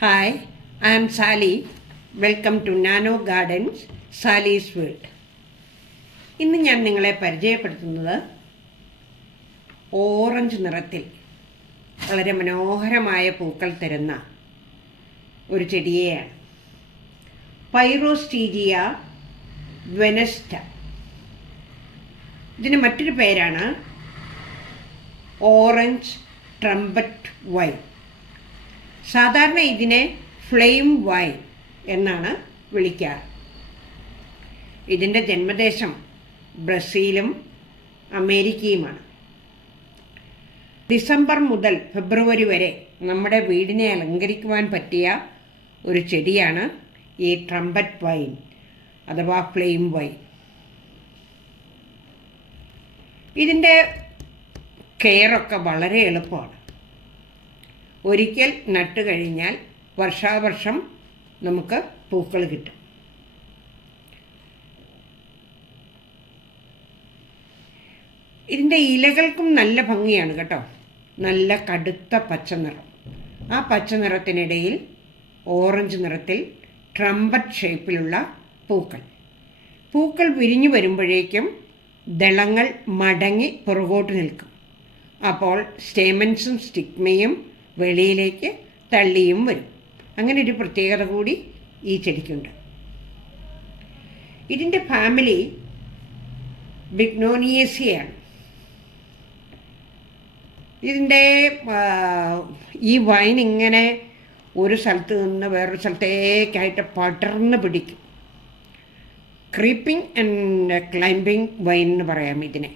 Hi, I am Sally. Welcome to Nano Gardens, Sally's World. ഇന്ന് ഞാൻ നിങ്ങളെ പരിചയപ്പെടുത്തുന്നത് ഓറഞ്ച് നിറത്തിൽ വളരെ മനോഹരമായ പൂക്കൾ തരുന്ന ഒരു ചെടിയെയാണ്. പൈറോസ്റ്റീജിയ വെനസ്റ്റ. ഇതിന് മറ്റൊരു പേരാണ് ഓറഞ്ച് ട്രംപറ്റ് വൈൻ. സാധാരണ ഇതിനെ ഫ്ലെയിം വൈൻ എന്നാണ് വിളിക്കാറ്. ഇതിൻ്റെ ജന്മദേശം ബ്രസീലും അമേരിക്കയുമാണ്. ഡിസംബർ മുതൽ ഫെബ്രുവരി വരെ നമ്മുടെ വീടിനെ അലങ്കരിക്കുവാൻ പറ്റിയ ഒരു ചെടിയാണ് ഈ ട്രംപറ്റ് വൈൻ അഥവാ ഫ്ലെയിം വൈൻ. ഇതിൻ്റെ കെയറൊക്കെ വളരെ എളുപ്പമാണ്. ഒരിക്കൽ നട്ട് കഴിഞ്ഞാൽ വർഷാവർഷം നമുക്ക് പൂക്കൾ കിട്ടും. ഇതിൻ്റെ ഇലകൾക്കും നല്ല ഭംഗിയാണ് കേട്ടോ. നല്ല കടുത്ത പച്ച നിറം. ആ പച്ച നിറത്തിനിടയിൽ ഓറഞ്ച് നിറത്തിൽ ട്രംപറ്റ് ഷേപ്പിലുള്ള പൂക്കൾ. പൂക്കൾ വിരിഞ്ഞു വരുമ്പോഴേക്കും ദളങ്ങൾ മടങ്ങി പുറകോട്ട് നിൽക്കും. അപ്പോൾ സ്റ്റേമൻസും സ്റ്റിഗ്മയും വെളിയിലേക്ക് തള്ളിയും വരും. അങ്ങനെ ഒരു പ്രത്യേകത കൂടി ഈ ചെടിക്കുണ്ട്. ഇതിൻ്റെ ഫാമിലി ബിഗ്നോണിയേസിയാണ്. ഇതിൻ്റെ ഈ വൈൻ ഇങ്ങനെ ഒരു സ്ഥലത്ത് നിന്ന് വേറൊരു സ്ഥലത്തേക്കായിട്ട് പടർന്ന് പിടിക്കും. ക്രീപ്പിംഗ് ആൻഡ് ക്ലൈംബിംഗ് വൈൻ എന്ന് പറയാം ഇതിനെ.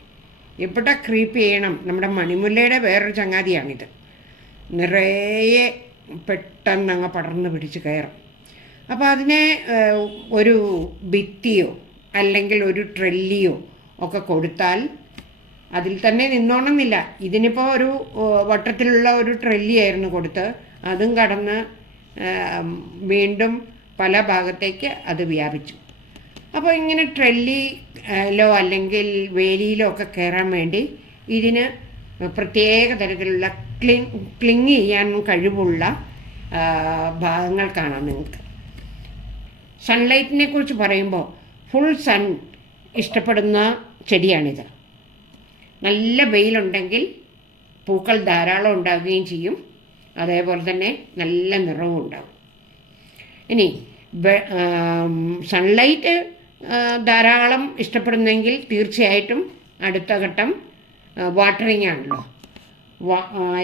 എവിടെ ക്രീപ്പ് ചെയ്യണം? നമ്മുടെ മണിമുല്ലയുടെ വേറൊരു ചങ്ങാതിയാണിത്. നിറയെ പെട്ടെന്ന് അങ്ങ് പടർന്ന് പിടിച്ച് കയറും. അപ്പോൾ അതിനെ ഒരു ഭിത്തിയോ അല്ലെങ്കിൽ ഒരു ട്രെല്ലിയോ ഒക്കെ കൊടുത്താൽ അതിൽ തന്നെ നിന്നോണമെന്നില്ല. ഇതിനിപ്പോൾ ഒരു വട്ടത്തിലുള്ള ഒരു ട്രെല്ലിയായിരുന്നു കൊടുത്ത്, അതും കടന്ന് വീണ്ടും പല ഭാഗത്തേക്ക് അത് വ്യാപിച്ചു. അപ്പോൾ ഇങ്ങനെ ട്രെല്ലിയിലോ അല്ലെങ്കിൽ വേലിയിലോ ഒക്കെ കയറാൻ വേണ്ടി ഇതിന് പ്രത്യേക തരത്തിലുള്ള ക്ലിങ് ചെയ്യാൻ കഴിവുള്ള ഭാഗങ്ങൾ കാണാം നിങ്ങൾക്ക്. സൺലൈറ്റിനെ കുറിച്ച് പറയുമ്പോൾ ഫുൾ സൺ ഇഷ്ടപ്പെടുന്ന ചെടിയാണിത്. നല്ല വെയിലുണ്ടെങ്കിൽ പൂക്കൾ ധാരാളം ഉണ്ടാവുകയും ചെയ്യും. അതേപോലെ തന്നെ നല്ല നിറവും ഉണ്ടാവും. ഇനി സൺലൈറ്റ് ധാരാളം ഇഷ്ടപ്പെടുന്നെങ്കിൽ തീർച്ചയായിട്ടും അടുത്ത ഘട്ടം വാട്ടറിങ് ആണല്ലോ.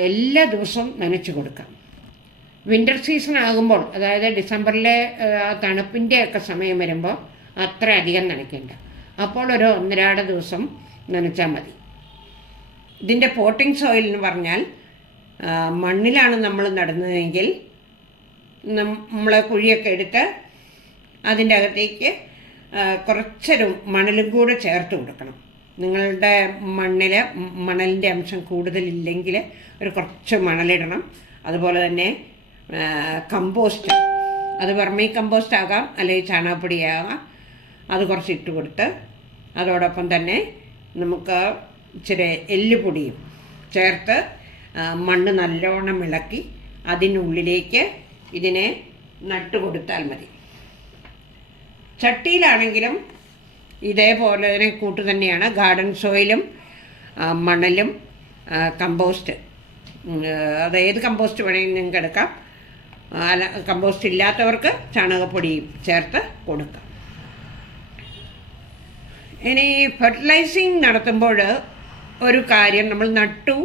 എല്ലാ ദിവസവും നനച്ചു കൊടുക്കാം. വിൻ്റർ സീസൺ ആകുമ്പോൾ, അതായത് ഡിസംബറിലെ തണുപ്പിൻ്റെ ഒക്കെ സമയം വരുമ്പോൾ അത്ര അധികം നനയ്ക്കേണ്ട. അപ്പോൾ ഒരു 1-1.5 ദിവസം നനച്ചാൽ മതി. ഇതിൻ്റെ പോട്ടിംഗ് സോയിൽ എന്ന് പറഞ്ഞാൽ മണ്ണിലാണ് നമ്മൾ നടുന്നതെങ്കിൽ നമ്മൾ കുഴിയൊക്കെ എടുത്ത് അതിൻ്റെ അകത്തേക്ക് കുറച്ചൊരു മണലും കൂടെ ചേർത്ത് കൊടുക്കണം. നിങ്ങളുടെ മണലിൻ്റെ അംശം കൂടുതലില്ലെങ്കിൽ ഒരു കുറച്ച് മണലിടണം. അതുപോലെ തന്നെ കമ്പോസ്റ്റ്, അത് വെർമി കമ്പോസ്റ്റ് ആകാം അല്ലെങ്കിൽ ചാണകപ്പൊടിയാകാം, അത് കുറച്ച് ഇട്ട് കൊടുത്ത് അതോടൊപ്പം തന്നെ നമുക്ക് ഇച്ചിരി എല്ലുപൊടിയും ചേർത്ത് മണ്ണ് നല്ലോണം ഇളക്കി അതിനുള്ളിലേക്ക് ഇതിനെ നട്ട് കൊടുത്താൽ മതി. ചട്ടിയിലാണെങ്കിലും ഇതേപോലെ തന്നെ കൂട്ട് തന്നെയാണ്. ഗാർഡൻ സോയിലും മണലും കമ്പോസ്റ്റ്, അതേത് കമ്പോസ്റ്റ് വേണമെങ്കിൽ നിങ്ങൾക്ക് എടുക്കാം. കമ്പോസ്റ്റ് ഇല്ലാത്തവർക്ക് ചാണകപ്പൊടിയും ചേർത്ത് കൊടുക്കാം. ഇനി ഫെർട്ടിലൈസിങ് നടത്തുമ്പോൾ ഒരു കാര്യം, നമ്മൾ നട്ടു,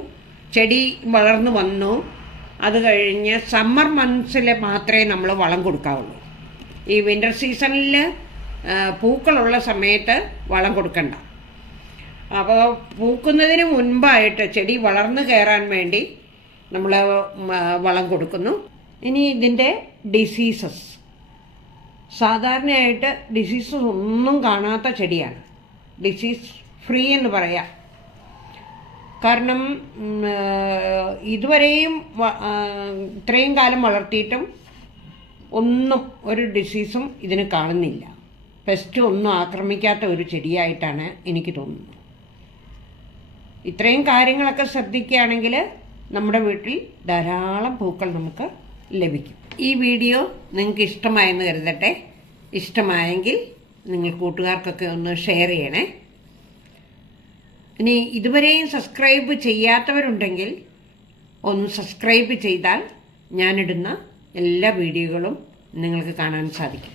ചെടി വളർന്നു വന്നു, അത് കഴിഞ്ഞ് സമ്മർ മന്ത്സിൽ മാത്രമേ നമ്മൾ വളം കൊടുക്കാവുള്ളൂ. ഈ വിൻ്റർ സീസണിൽ പൂക്കളുള്ള സമയത്ത് വളം കൊടുക്കണ്ട. അപ്പോൾ പൂക്കുന്നതിന് മുൻപായിട്ട് ചെടി വളർന്നു കയറാൻ വേണ്ടി നമ്മൾ വളം കൊടുക്കുന്നു. ഇനി ഇതിൻ്റെ ഡിസീസസ്, സാധാരണയായിട്ട് ഡിസീസസ് ഒന്നും കാണാത്ത ചെടിയാണ്. ഡിസീസ് ഫ്രീ എന്ന് പറയാം. കാരണം ഇതുവരെയും ഇത്രയും കാലം വളർത്തിയിട്ടും ഒന്നും ഒരു ഡിസീസും ഇതിന് കാണുന്നില്ല. പെസ്റ്റ് ഒന്നും ആക്രമിക്കാത്ത ഒരു ചെടിയായിട്ടാണ് എനിക്ക് തോന്നുന്നത്. ഇത്രയും കാര്യങ്ങളൊക്കെ ശ്രദ്ധിക്കുകയാണെങ്കിൽ നമ്മുടെ വീട്ടിൽ ധാരാളം പൂക്കൾ നമുക്ക് ലഭിക്കും. ഈ വീഡിയോ നിങ്ങൾക്ക് ഇഷ്ടമായെന്ന് കരുതട്ടെ. ഇഷ്ടമായെങ്കിൽ നിങ്ങൾ കൂട്ടുകാർക്കൊക്കെ ഒന്ന് ഷെയർ ചെയ്യണേ. ഇനി ഇതുവരെയും സബ്സ്ക്രൈബ് ചെയ്യാത്തവരുണ്ടെങ്കിൽ ഒന്ന് സബ്സ്ക്രൈബ് ചെയ്താൽ ഞാനിടുന്ന എല്ലാ വീഡിയോകളും നിങ്ങൾക്ക് കാണാൻ സാധിക്കും.